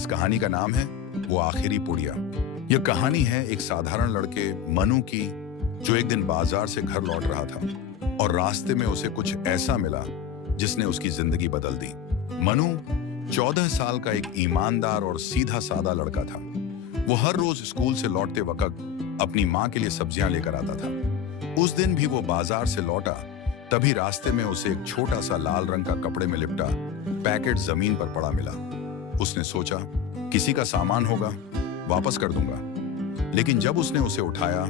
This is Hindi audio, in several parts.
इस कहानी का नाम है वो आखिरी पुड़िया। यह कहानी है एक साधारण लड़के मनु की, जो एक दिन बाजार से घर लौट रहा था और रास्ते में उसे कुछ ऐसा मिला जिसने उसकी जिंदगी बदल दी। मनु 14 साल का एक ईमानदार और सीधा साधा लड़का था। वो हर रोज स्कूल से लौटते वक्त अपनी माँ के लिए सब्जियां लेकर आता था। उस दिन भी वो बाजार से लौटा, तभी रास्ते में उसे एक छोटा सा लाल रंग का कपड़े में लिपटा पैकेट जमीन पर पड़ा मिला। उसने सोचा किसी का सामान होगा, वापस कर दूंगा। लेकिन जब उसने उसे उठाया,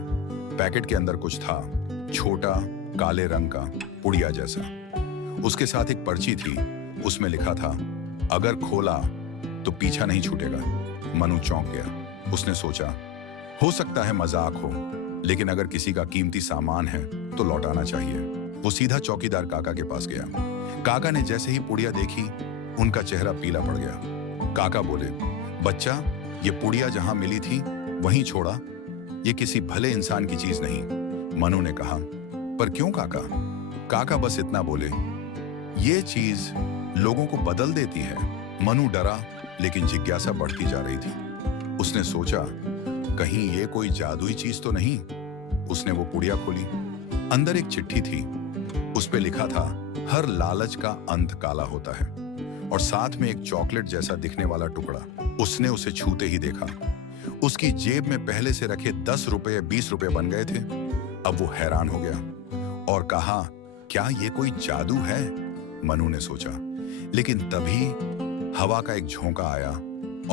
पैकेट के अंदर कुछ था, छोटा काले रंग का पुड़िया जैसा। उसके साथ एक पर्ची थी, उसमें लिखा था, अगर खोला तो पीछा नहीं छूटेगा। मनु चौंक गया। उसने सोचा हो सकता है मजाक हो, लेकिन अगर किसी का कीमती सामान है तो लौटाना चाहिए। वो सीधा चौकीदार काका के पास गया। काका ने जैसे ही पुड़िया देखी, उनका चेहरा पीला पड़ गया। काका बोले, बच्चा, ये पुड़िया जहां मिली थी वहीं छोड़ा, ये किसी भले इंसान की चीज नहीं। मनु ने कहा, पर क्यों काका? काका बस इतना बोले, ये चीज लोगों को बदल देती है। मनु डरा, लेकिन जिज्ञासा बढ़ती जा रही थी। उसने सोचा कहीं ये कोई जादुई चीज तो नहीं। उसने वो पुड़िया खोली। अंदर एक चिट्ठी थी। उस पे लिखा था, हर लालच का अंत काला होता है, और साथ में एक चॉकलेट जैसा दिखने वाला टुकड़ा। उसने उसे छूते ही देखा, उसकी जेब में पहले से रखे 10 रुपए 20 रुपए बन गए थे। अब वो हैरान हो गया और कहा, क्या ये कोई जादू है? मनु ने सोचा। लेकिन तभी हवा का एक झोंका आया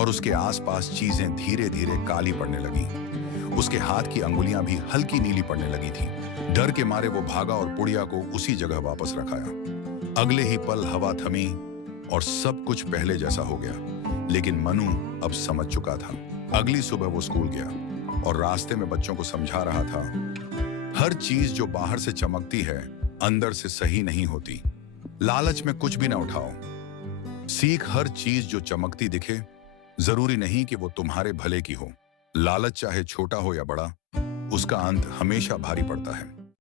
और उसके आसपास चीजें धीरे धीरे काली पड़ने लगी। उसके हाथ की अंगुलियां भी हल्की नीली पड़ने लगी थी। डर के मारे वो भागा और पुड़िया को उसी जगह वापस रखाया। अगले ही पल हवा थमी और सब कुछ पहले जैसा हो गया। लेकिन मनु अब समझ चुका था। अगली सुबह वो स्कूल गया और रास्ते में बच्चों को समझा रहा था, हर चीज जो बाहर से चमकती है अंदर से सही नहीं होती। लालच में कुछ भी ना उठाओ। सीख, हर चीज जो चमकती दिखे जरूरी नहीं कि वो तुम्हारे भले की हो। लालच चाहे छोटा हो या बड़ा, उसका अंत हमेशा भारी पड़ता है।